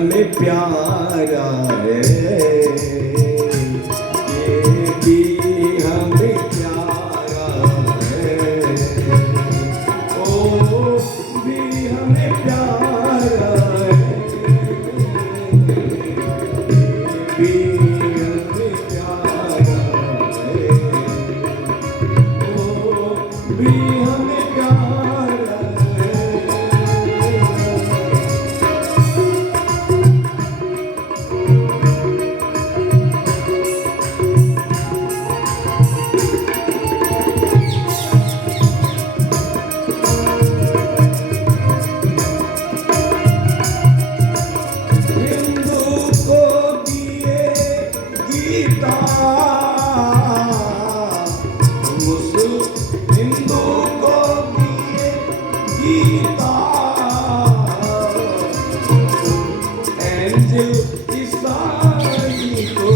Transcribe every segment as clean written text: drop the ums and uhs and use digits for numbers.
हमें प्यारा है, ये भी हमें प्यारा है, ओ भी हमें प्यारा है, ये भी हमें प्यारा है, ओ भी हमें प्यारा है। हिंदू को दिए गीता, एंजल ईसाई को,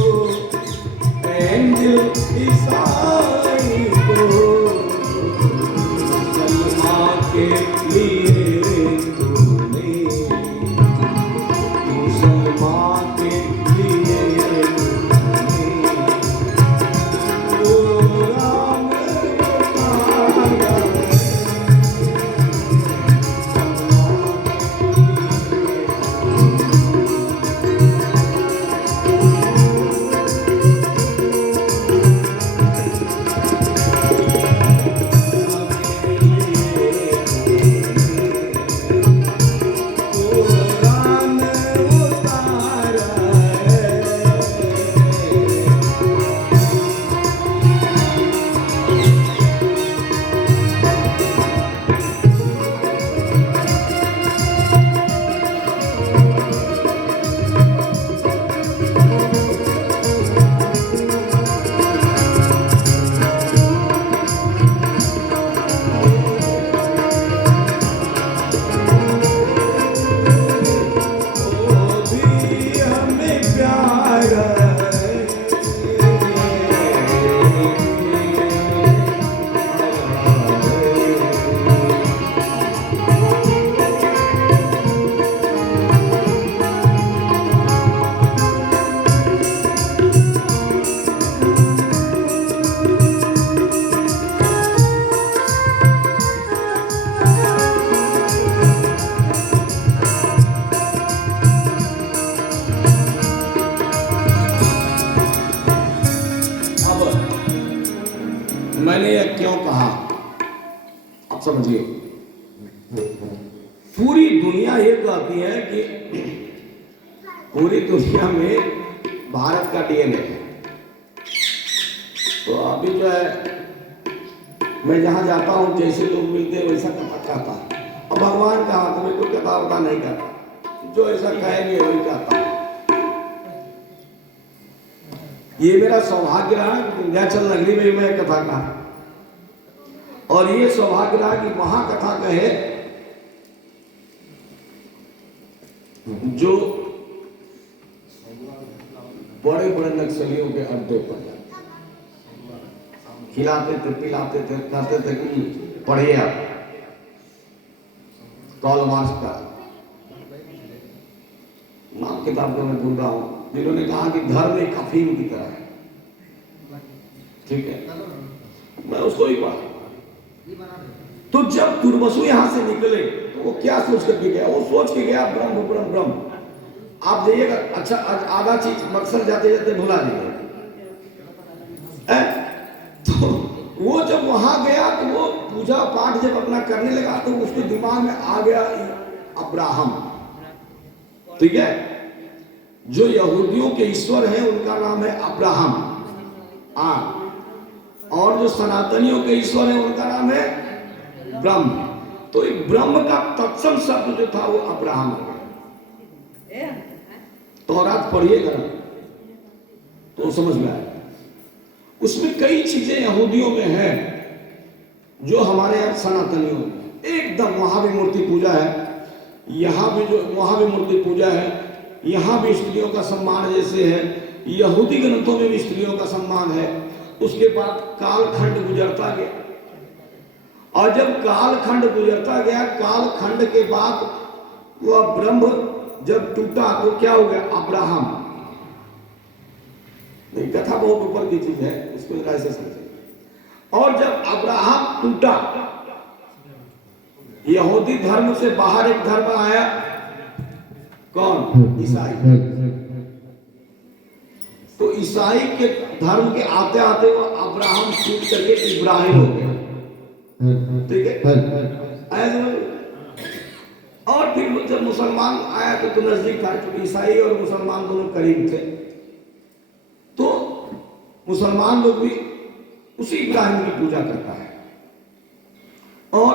एंजल ईसाई को, मुसलमान के लिए तूने, मुसलमान के लिए मैंने यह क्यों कहा आप समझिए। पूरी दुनिया ये कहती है कि पूरी दुनिया में भारत का डीएनए है। तो अभी जो है मैं जहां जाता हूं जैसे लोग मिलते हैं वैसा कथा कहता हूं। और भगवान का हाथ में कोई कथा वथा नहीं करता, जो ऐसा कहेंगे वही कहता। ये मेरा सौभाग्य रहा कि विंध्याचल नगरी में मैं कथा कहा, और ये सौभाग्य रहा कि वहां कथा कहे जो बड़े बड़े नक्सलियों के अड्डे पर खिलाते थे, पिलाते थे, कहते थे कि पढ़िए आप कार्ल मार्क्स का नाम किताब को मैं भूल रहा हूं, जिन्होंने कहा कि धर्म एक अफीम की तरह है। ठीक है, मैं उसको ही पढ़ा। तो जब दुर्वसु यहां से निकले तो वो क्या सोच करके गया? वो सोच के गया ब्रह्म ब्रह्म ब्रह्म। आप जाइएगा, अच्छा आधा चीज मकसद जाते जाते भुला जाइए। तो वो जब वहां गया तो वो पूजा पाठ जब अपना करने लगा तो उसके दिमाग में आ गया अब्राहम। ठीक है, जो यहूदियों के ईश्वर हैं उनका नाम है अब्राहम, और जो सनातनियों के ईश्वर हैं उनका नाम है ब्रह्म। तो ब्रह्म का तत्सम शब्द जो था वो अब्राहम है। तौरात पढ़िएगा तो समझ में आएगा। उसमें कई चीजें यहूदियों में है जो हमारे यहाँ सनातनियों में एकदम। वहां भी मूर्ति पूजा है, यहाँ भी जो वहां भी मूर्ति पूजा है, यहाँ भी स्त्रियों का सम्मान जैसे है, यहूदी ग्रंथों में भी स्त्रियों का सम्मान है। उसके बाद कालखंड गुजरता गया, और जब कालखंड गुजरता गया, कालखंड के बाद वह ब्रह्म जब टूटा तो क्या हो गया? अब्राहम। नहीं, कथा बहुत ऊपर की चीज है, उसको जरा ऐसे समझिए। और जब अब्राहम टूटा, यहूदी धर्म से बाहर एक धर्म आया, कौन? ईसाई। तो ईसाई के धर्म के आते आते वो अब्राहम टूट करके इब्राहिम हो गया। ठीक है, और फिर जब मुसलमान आया तो नजदीक था, क्योंकि ईसाई और मुसलमान दोनों करीब थे, तो मुसलमान लोग भी उसी इब्राहिम की पूजा करता है। और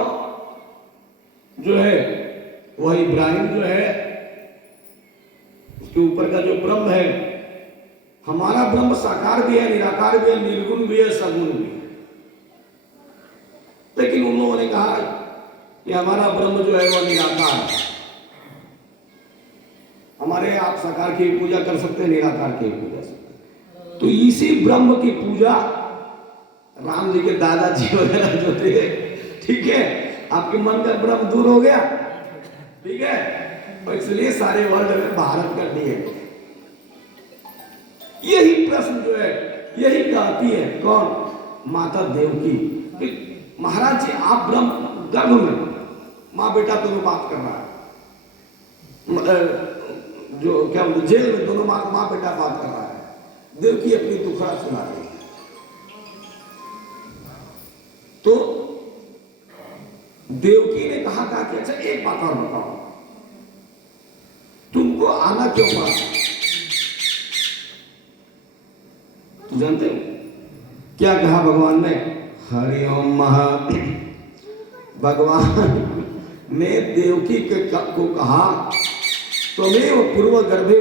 जो है वह इब्राहिम जो है, उसके ऊपर का जो ब्रह्म है, हमारा ब्रह्म साकार भी है, निराकार भी है, निर्गुण भी है, सगुण भी है। लेकिन उन लोगों ने कहा कि हमारा ब्रह्म जो है वह निराकार है। हमारे आप साकार की पूजा कर सकते हैं, निराकार की पूजा सकते हैं। तो इसी ब्रह्म की पूजा राम जी के दादाजी वगैरह जो थे, ठीक है, आपके मन का भ्रम दूर हो गया, ठीक है, और इसलिए सारे वर्ल्ड में भारत कर दिए। यही प्रश्न जो है, यही कहती है कौन? माता देवकी। महाराज जी, आप ब्रह्म गर्भ में माँ बेटा दोनों बात कर रहा है, जो क्या बोलते जेल में दोनों माँ बेटा बात कर रहा है, देवकी अपनी दुखड़ा सुना रही है। तो देवकी ने कहा था कि अच्छा एक बात और बताओ, तुमको आना क्यों पड़ा? तो जानते हो क्या कहा भगवान ने? हरिओम महा। भगवान ने देवकी को कहा, त्वमेव पूर्व गर्भे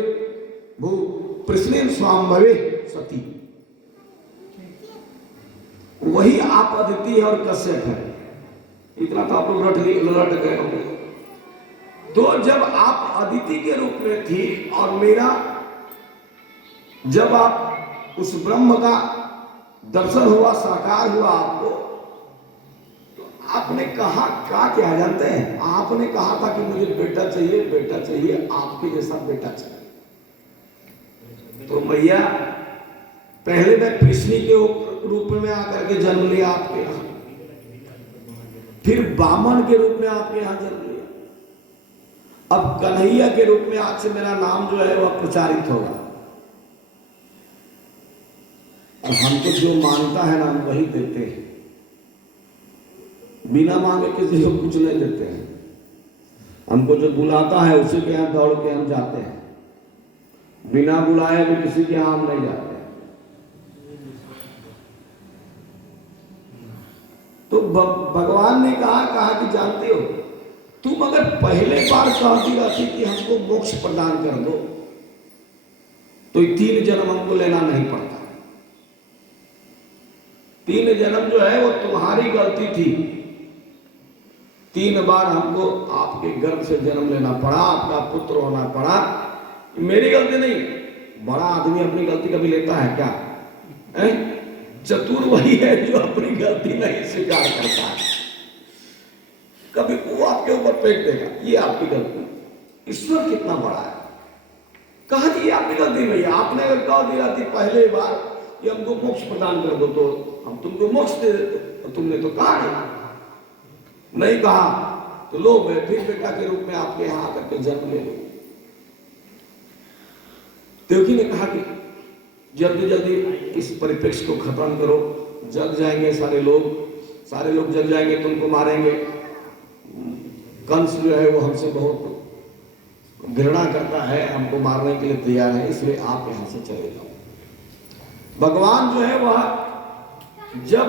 भू प्रश्न स्वाम्भवे सती। वही आप अदिति और कश्यप है। इतना तो आप लोग रट गए होंगे। तो जब आप अदिति के रूप में थी और मेरा, जब आप उस ब्रह्म का दर्शन हुआ, साकार हुआ आपको, तो आपने कहा क्या जानते हैं? आपने कहा था कि मुझे बेटा चाहिए, बेटा चाहिए, आपके जैसा बेटा चाहिए। तो मैया पहले मैं कृष्ण के रूप में आकर के जन्म लिया आपके यहाँ, फिर बामन के रूप में आपके यहाँ जन्म लिया, अब कन्हैया के रूप में आज से मेरा नाम जो है वह प्रचारित होगा। और हमको जो मांगता है ना हम वही देते हैं, बिना मांगे किसी को कुछ नहीं देते हैं। हमको जो बुलाता है उसी के यहाँ दौड़ के हम जाते हैं, बिना बुलाए भी किसी के यहाँ हम नहीं जाते। तो भगवान ने कहा कि जानते हो, तुम अगर पहले बार कहती रहती कि हमको मोक्ष प्रदान कर दो, तो 3 जन्म हमको लेना नहीं पड़ता। 3 जन्म जो है वो तुम्हारी गलती थी। 3 बार हमको आपके गर्भ से जन्म लेना पड़ा, आपका पुत्र होना पड़ा। मेरी गलती नहीं। बड़ा आदमी अपनी गलती कभी लेता है क्या? चतुर वही है जो अपनी गलती नहीं स्वीकार करता है। कभी वो आपके ऊपर फेंक देगा, ये आपकी गलती। ईश्वर कितना बड़ा है। कहा कि ये आपकी गलती नहीं है। आपने अगर कह दिया थी पहले बार कि हमको मोक्ष प्रदान कर दो तो हम तुमको मोक्ष दे देते, तो तुमने तो कहा नहीं कहा, तो लो मैं फिर बेटा के रूप में आपके यहाँ आकर के जन्म ले लो। देवकी ने कहा कि जल्दी जल्दी इस परिप्रेक्ष्य को खत्म करो, जग जाएंगे सारे लोग जग जाएंगे, तुमको मारेंगे। कंस जो है वो हमसे बहुत घृणा करता है, हमको मारने के लिए तैयार है, इसलिए आप यहां से चले जाओ। भगवान जो है वह, जब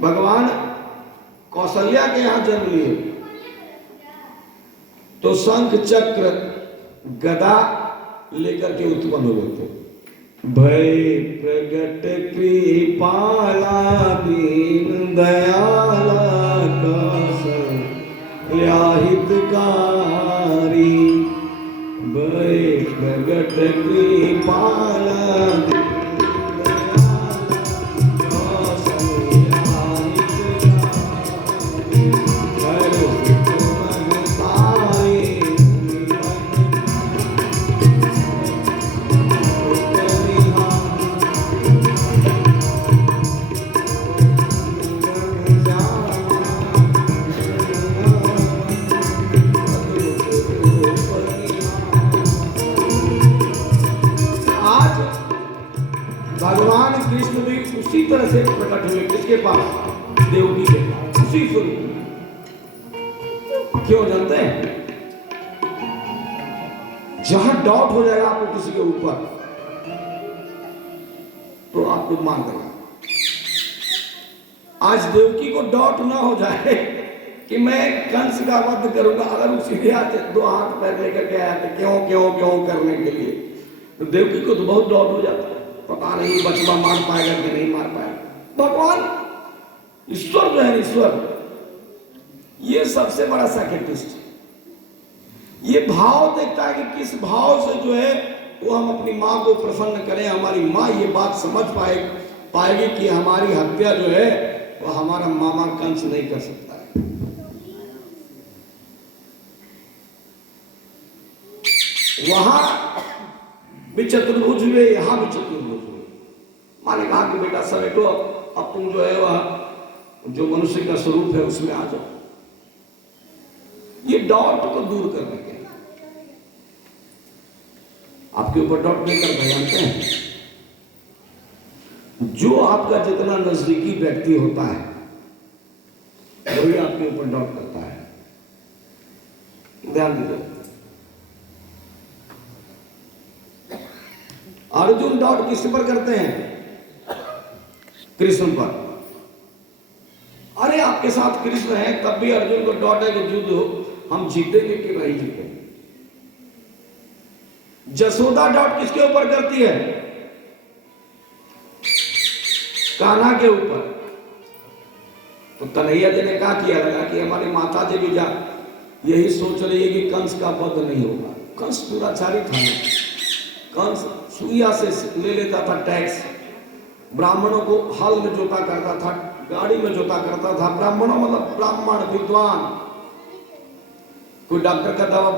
भगवान कौशल्या के यहां जन्म लिए तो शंख चक्र गदा लेकर के उत्पन्न हुए थे। भय प्रगट कृपाला दीन दयाला हितकारी, भय प्रगट कृपाला तरह से प्रकट हुए किसके पास? देवकी के पास, उसी स्वरूप। क्यों जानते हैं? जहां डॉट हो जाएगा आपको किसी के ऊपर तो आपको मार देगा। आज देवकी को डॉट ना हो जाए कि मैं कंस का वध करूंगा, अगर उसी आज दो हाथ पैर लेकर के आया तो क्यों क्यों क्यों करने के लिए, तो देवकी को तो बहुत डॉट हो जाता है, पता नहीं बचवा मार पाएगा कि नहीं मार पाएगा। भगवान ईश्वर जो है, ईश्वर ये सबसे बड़ा साइकियाट्रिस्ट, ये भाव देखता है कि किस भाव से जो है वो हम अपनी माँ को प्रसन्न करें, हमारी माँ ये बात समझ पाएगी कि हमारी हत्या जो है वो हमारा मामा कंस नहीं कर सकता है। वहां भी चतुर्भुज हुए, यहां भी चतुर्भुज हुए। माँ ने कहा कि बेटा समेटो, अब तुम जो है वह जो मनुष्य का स्वरूप है उसमें आ जाओ। ये डॉट को दूर करने के आपके ऊपर डॉट नहीं करता, जानते हैं? जो आपका जितना नजदीकी व्यक्ति होता है वही आपके ऊपर डॉट करता है। ध्यान दीजिए, अर्जुन डॉट किस पर करते हैं? कृष्ण पर। अरे आपके साथ कृष्ण है तब भी अर्जुन को डॉट है कि युद्ध हो, हम जीतेंगे कि नहीं जीतेंगे। जसोदा डॉट किसके ऊपर करती है? कान्हा के ऊपर। तो कन्हैया जी ने क्या किया, लगा कि हमारी माता जी भी जा यही सोच रही है कि कंस का वध नहीं होगा। कंस दुराचारी था, कंस सुइया से ले लेता था टैक्स, ब्राह्मणों को हल में जोता करता था, गाड़ी में जोता करता था। ब्राह्मणों मतलब ब्राह्मण विद्वान। कोई डॉक्टर का दवा,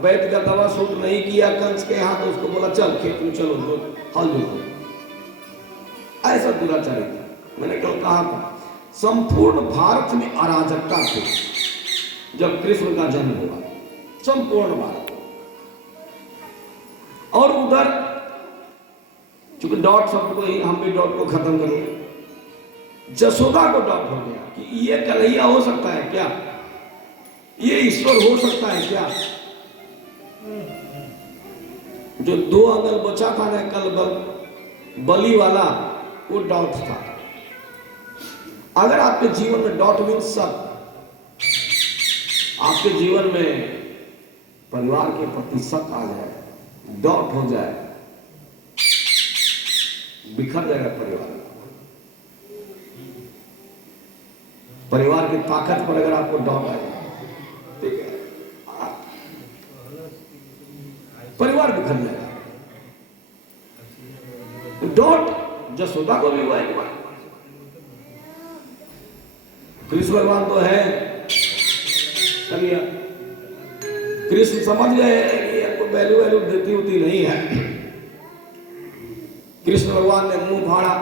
वैद्य का दवा सूट नहीं किया कंस के यहाँ, तो उसको बोला चल खेत में चलो जो हल जोतो। ऐसा दुराचारी था। मैंने कल कहा था संपूर्ण भारत में अराजकता थी जब कृष्ण का जन्म हुआ, संपूर्ण भारत। और उधर चूंकि डॉट शब्द को ही हम भी डॉट को खत्म करेंगे, जसोदा को डॉट हो गया कि ये कन्हैया हो सकता है क्या, ये ईश्वर हो सकता है क्या। जो 2 अंगल बचा था ना कल बलि वाला, वो डॉट था। अगर आपके जीवन में डॉट मीन्स सब, आपके जीवन में परिवार के प्रति शक आ जाए, डॉट हो जाए, बिखर जाएगा परिवार। परिवार की ताकत पर अगर आपको डॉट आ जाए, ठीक है, परिवार बिखर जाएगा। डॉट जसोदा को भी हुआ एक बार। कृष्ण भगवान तो है, कृष्ण समझ गए कि आपको वैल्यू देती होती नहीं है। कृष्ण भगवान ने मुंह फाड़ा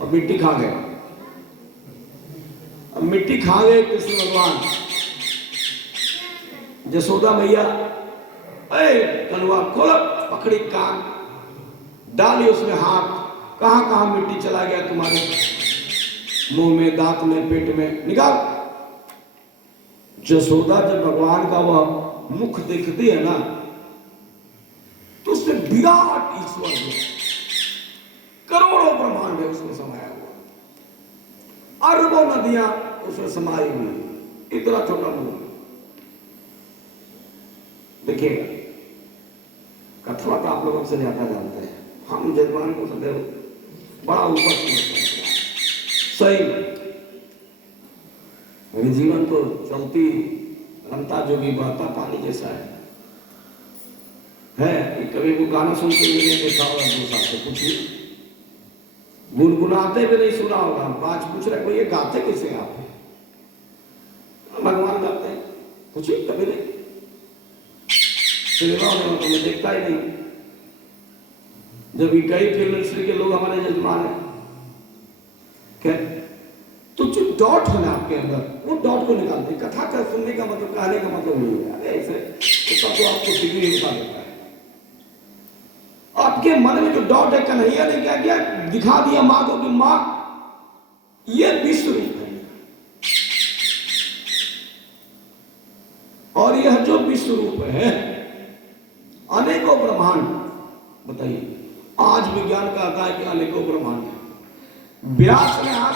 और मिट्टी खा गए। अब मिट्टी खा गए कृष्ण भगवान। जसोदा मैया कनुआ खोला, पकड़ी कान, डाली उसमें हाथ, कहां कहां मिट्टी चला गया तुम्हारे मुंह में, दांत में, पेट में, निकाल। जसोदा जब भगवान का वह मुख देखती है ना, तो उसमें विराट ईश्वर है, करोड़ों ब्रह्मांड है उसमें समाया हुआ, अरबों नदियां उसमें समाई हुई, इतना छोटा मुंह। देखिएगा, कथवा तो आप लोगों से ज्यादा जानते हैं, हम जजमान को सदैव बड़ा ऊपर समझते हैं। सही मेरे जीवन तो चलती रमता जोगी बहता पानी जैसा है कि कभी वो गाना सुनते हुए नहीं देखा होगा, 2 साल से कुछ नहीं गुनगुनाते भी नहीं सुना होगा। आज पूछ रहे ये गाते कैसे आप? भगवान गाते हैं, कुछ कभी नहीं, सिनेमा में तो मैं देखता ही नहीं। जब कई फिल्म इंडस्ट्री के लोग हमारे जजमान है, क्या तो जो डॉट है ना आपके अंदर, वो डॉट को निकालते। कथा का सुनने का मतलब, कहने का मतलब नहीं है ऐसे, उसका तो आपको डिग्री बता देता है। आप आपके मन में जो डॉट है, कन्हैया ने क्या किया, दिखा दिया माँ को कि माँ ये विश्व रूप है, और यह जो विश्व रूप है अनेकों ब्रह्मांड। बताइए, आज विज्ञान कहता है कि अनेकों ब्रह्मांड है। व्यास ने आज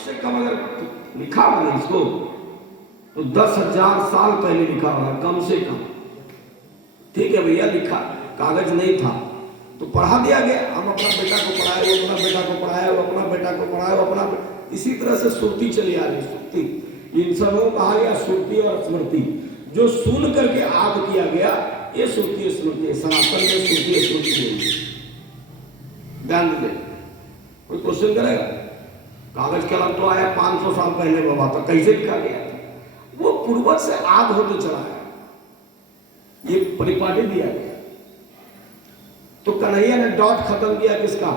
से कम अगर लिखा होगा इसको तो 10,000 साल पहले लिखा होगा, कम से कम। ठीक है भैया, लिखा, कागज नहीं था तो पढ़ा दिया गया। हम अपना बेटा को पढ़ाए, वो अपना बेटा को पढ़ाए, वो अपना बेटा को पढ़ाए, वो अपना, इसी तरह से सुरती चली आ रही। सुरती, इन सबों कहा गया सुरती और स्मृति। जो सुन करके याद किया गया, ये सुरती स्मृति, सनातन में सुरती स्मृति। ध्यान दीजिए, कोई क्वेश्चन करेगा, कागज कलम तो आया 500 साल पहले बाबा, तो कैसे लिखा गया? वो पूर्वज से याद होते चला है, ये परिपाटी दिया गया। तो कन्हैया ने डॉट खत्म किया किसका?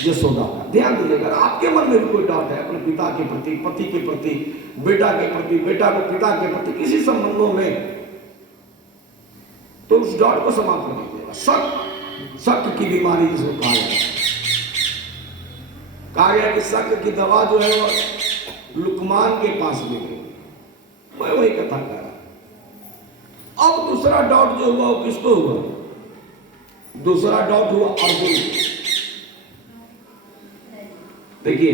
यशोदा का। ध्यान दीजिएगा, आपके मन में भी कोई डॉट है अपने पिता के प्रति, पति के प्रति, बेटा के प्रति, बेटा को पिता के प्रति, किसी संबंधों में, तो उस डॉट को समाप्त कर दीजिएगा। शक की बीमारी जिसको कहा गया कि शक की दवा जो है वो लुकमान के पास में गई। मैं वही कथा कर रहा। अब दूसरा डॉट जो हुआ वो किसको हुआ? दूसरा डॉट हुआ अर्जुन। देखिए,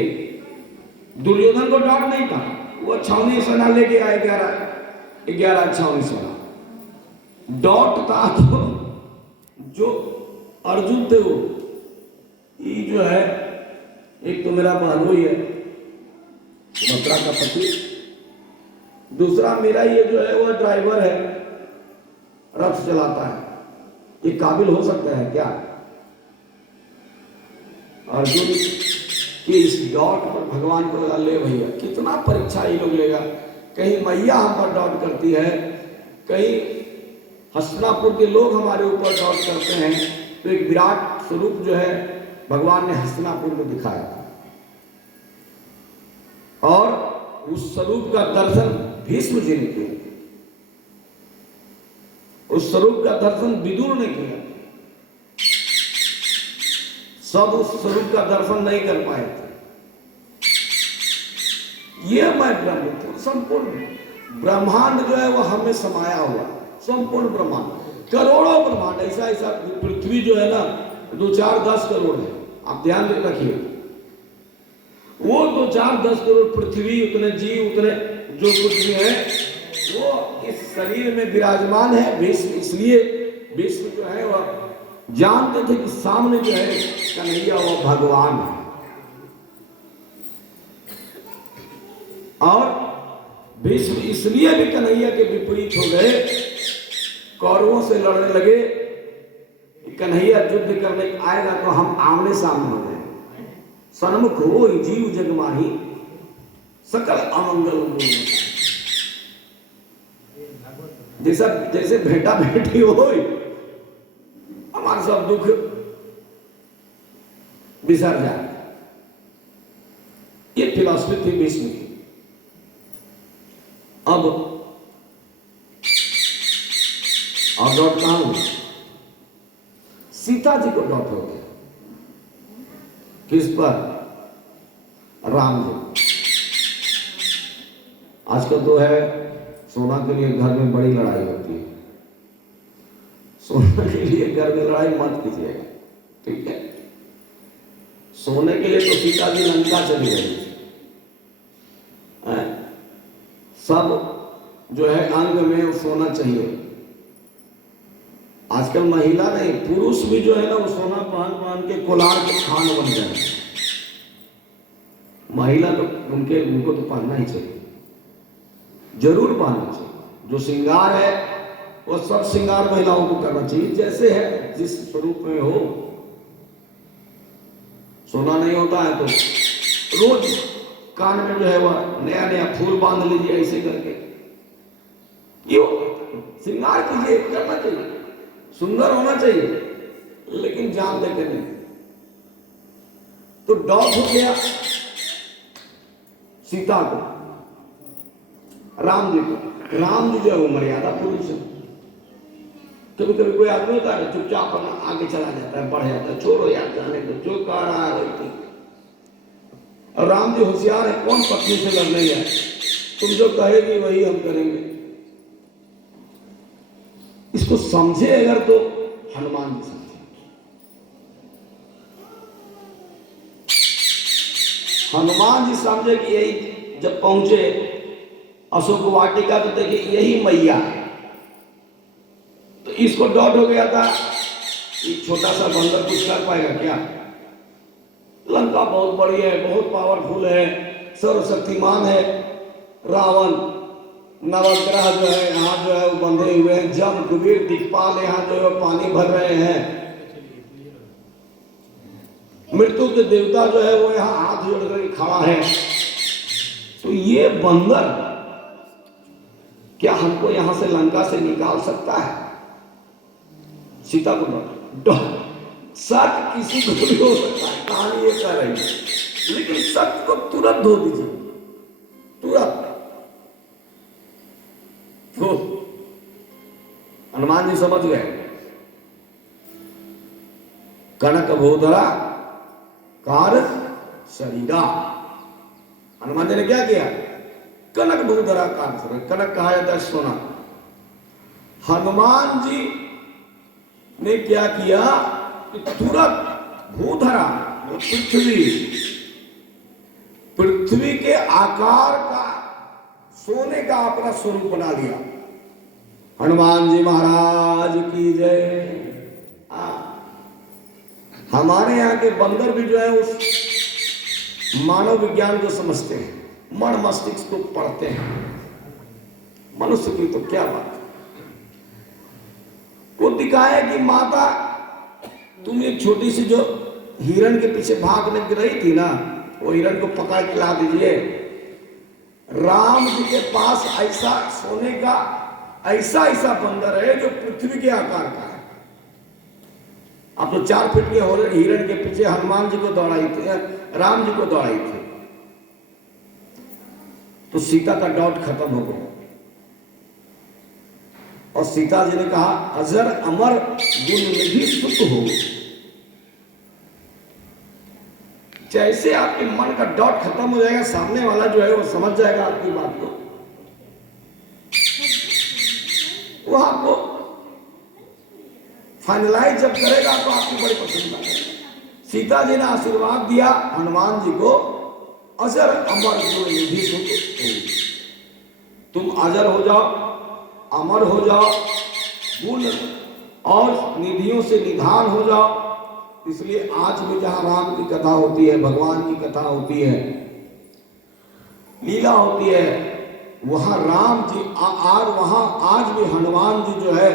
दुर्योधन को डॉट नहीं था, वो छावनी सेना लेके आए, 11 छावनी सेना। डॉट था तो जो अर्जुन थे, वो ये जो है, एक तो मेरा भानु ही है, मथुरा का पति, दूसरा मेरा ये जो है वो ड्राइवर है, रथ चलाता है। ये काबिल हो सकता है क्या? अर्जुन कि इस डॉट पर भगवान को लगा, ले भैया कितना परीक्षा ये लोग लेगा। कहीं मैया हम पर डॉट करती है, कहीं हस्तिनापुर के लोग हमारे ऊपर डॉट करते हैं। तो एक विराट स्वरूप जो है भगवान ने हस्तिनापुर में दिखाया था, और उस स्वरूप का दर्शन भीष्म जी ने किया, उस स्वरूप का दर्शन विदुर ने किया। सब उस स्वरूप का दर्शन नहीं कर पाए थे। ये मैं ब्रह्म, संपूर्ण ब्रह्मांड जो है वो हमें समाया हुआ, संपूर्ण ब्रह्मांड, करोड़ों ब्रह्मांड। ऐसा पृथ्वी जो है ना 2-4-10 करोड़ है, आप ध्यान रखिए। वो 2-4-10 करोड़ पृथ्वी, उतने जीव, उतने जो कुछ भी है वो इस शरीर में विराजमान है। विश्व, इसलिए विश्व जो है वह जानते थे कि सामने जो है कन्हैया वो भगवान है। और विश्व इसलिए भी कन्हैया के विपरीत हो गए, कौरवों से लड़ने लगे कि कन्हैया युद्ध करने आएगा तो हम आमने सामने हो गए। सन्मुख हो जीव जग माही, सकल अमंगल। जैसे बेटा बेटी हो, हमारा सब दुख बिसर जाए। ये फिलॉसफी थी विष्णु की। अब और डॉट कहां हुआ? सीता जी को डॉट हो गया, किस पर? राम जी। आजकल तो है सोना के लिए घर में बड़ी लड़ाई होती है। सोने के लिए घर में लड़ाई मत कीजिएगा, ठीक है? सोने के लिए तो सीता जी लंका चली गई। सब जो है अंग में सोना चाहिए। आजकल महिला नहीं, पुरुष भी जो है ना वो सोना पहन के कोलार के खान बन जाए। महिला तो उनको तो पहनना ही चाहिए, जरूर पहनना चाहिए। जो श्रृंगार है वो सब श्रृंगार महिलाओं को करना चाहिए, जैसे है जिस स्वरूप में हो। सोना नहीं होता है तो रोज कान में जो है वह नया नया फूल बांध लीजिए, ऐसे करके। क्यों? श्रृंगार कीजिए, करना चाहिए, सुंदर होना चाहिए, लेकिन जान देके नहीं। तो डॉट हो गया सीता को, राम जी को। राम जी जो है वो मर्यादा पुरुष है, कभी कभी कोई आदमी होता है चुपचाप अपना आगे चला जाता है, बढ़ जाता है, छोड़ो यार जाने दो, जो कह रहा है वही ठीक। और राम जी होशियार है, कौन पत्नी से लड़ने जाए, तुम जो कहेगी वही हम करेंगे। इसको समझे अगर तो हनुमान जी समझे। हनुमान जी समझे कि यही जब पहुंचे अशोक वाटिका तो देखिए यही मैया है। तो इसको डाउट हो गया था कि छोटा सा बंदर कुछ कर पाएगा क्या, लंका बहुत बड़ी है, बहुत पावरफुल है, सर्वशक्तिमान है। रावण नवग्रह जो है यहाँ जो है वो बंधे हुए हैं, जम कुबेर दिक्पाल यहाँ जो है पानी भर रहे हैं, मृत्यु के देवता जो है वो यहाँ हाथ जोड़ कर खड़ा है। तो ये बंदर क्या हमको यहां से लंका से निकाल सकता है? सीता को शक किसी को भी हो सकता है, कहानी ये कह रही है, लेकिन शक को तुरंत धो दीजिए, तुरंत। तो हनुमान जी समझ गए, कनक भूधरा कार शरीरा। हनुमान जी ने क्या किया? कनक भूधरा कार शरीरा। कनक कहा जाता है सोना। हनुमान जी ने क्या किया कि तुरंत भूधरा पृथ्वी के आकार का सोने का अपना स्वरूप बना लिया। हनुमान जी महाराज की जय। हमारे यहाँ के बंदर भी जो है उस मानव विज्ञान को समझते हैं, मन मस्तिष्क को पढ़ते हैं। मनुष्य की तो क्या बात है। वो दिखाए कि माता तुम एक छोटी सी जो हिरण के पीछे भागने रही थी ना, वो हिरण को पकड़ के ला दीजिए। राम जी के पास ऐसा सोने का ऐसा बंदर है जो पृथ्वी के आकार का है। आप तो 4 फीट के हिरण के पीछे हनुमान जी को दौड़ाई थे, राम जी को दौड़ाई थे। तो सीता का डाउट खत्म हो गया और सीता जी ने कहा अजर अमर गुण निधि सुख हो। जैसे आपके मन का डाउट खत्म हो जाएगा, सामने वाला जो है वो समझ जाएगा आपकी बात को, वो आपको फाइनलाइज जब करेगा तो आपकी बड़ी पसंद आएगा। सीता जी ने आशीर्वाद दिया हनुमान जी को, अजर अमर गुण निधि सुख हो। तुम अजर हो जाओ, अमर हो जाओ, गुण और निधियों से निधान हो जाओ। इसलिए आज भी जहां राम की कथा होती है, भगवान की कथा होती है, लीला होती है, वहां राम जी और वहां आज भी हनुमान जी जो है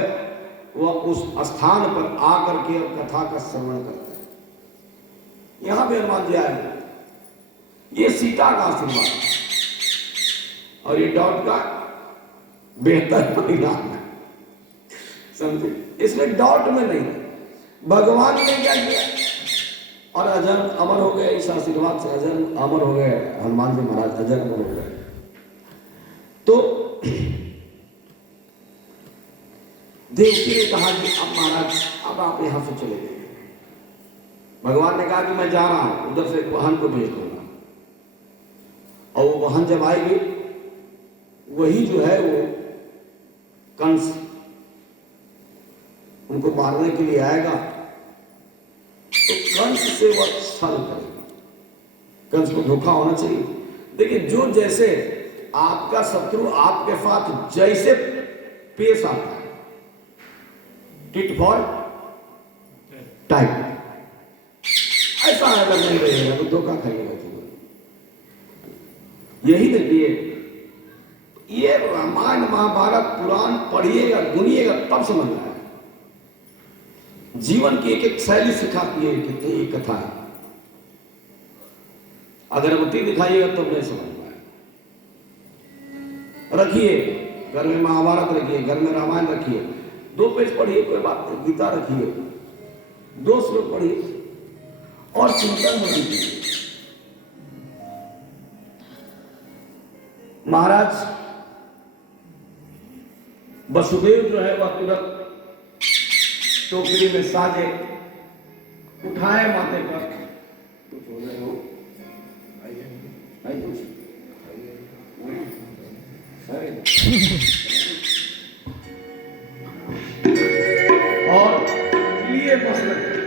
वह उस स्थान पर आकर के कथा का श्रवण करते हैं। यहां भी हनुमान जी आए, ये सीता का आशीर्वाद और ये डाउट का बेहतर परिणाम है, समझे? इसमें डाउट में नहीं, भगवान ने क्या किया और अजर अमर हो गए। इस आशीर्वाद से अजर अमर हो गए हनुमान जी महाराज, अजर अमर हो गए। तो देवकी ने कहा कि अब महाराज अब आप यहां से चले गए। भगवान ने कहा कि मैं जा रहा हूं, उधर से एक वाहन को भेज दूंगा। और वो वाहन जब आएगी, वही जो है वो कंस उनको मारने के लिए आएगा। तो कंस से वह छल करेगी। कंस को धोखा होना चाहिए। देखिए, जो जैसे आपका शत्रु आपके साथ जैसे पेश आता है, टिट फॉर टाइट, ऐसा अगर नहीं रहेगा तो धोखा खाइएगा। यही देखिए, ये रामायण महाभारत पुराण पढ़िएगा, गुनिएगा, तब समझ में आएगा। जीवन की एक एक शैली सिखाती है कितनी ये कथा है। अगरबत्ती दिखाइएगा तो नहीं समझ में आएगा। रखिए घर में महाभारत, रखिए घर में रामायण, रखिए 2 पेज पढ़िए, कोई बात नहीं, गीता रखिए 2 श्लोक पढ़िए और चिंतन में कीजिए। महाराज वसुदेव जो है वह तुरंत टोकरी में साजे उठाए माथे पर, कुछ हो रहे हो और लिए बस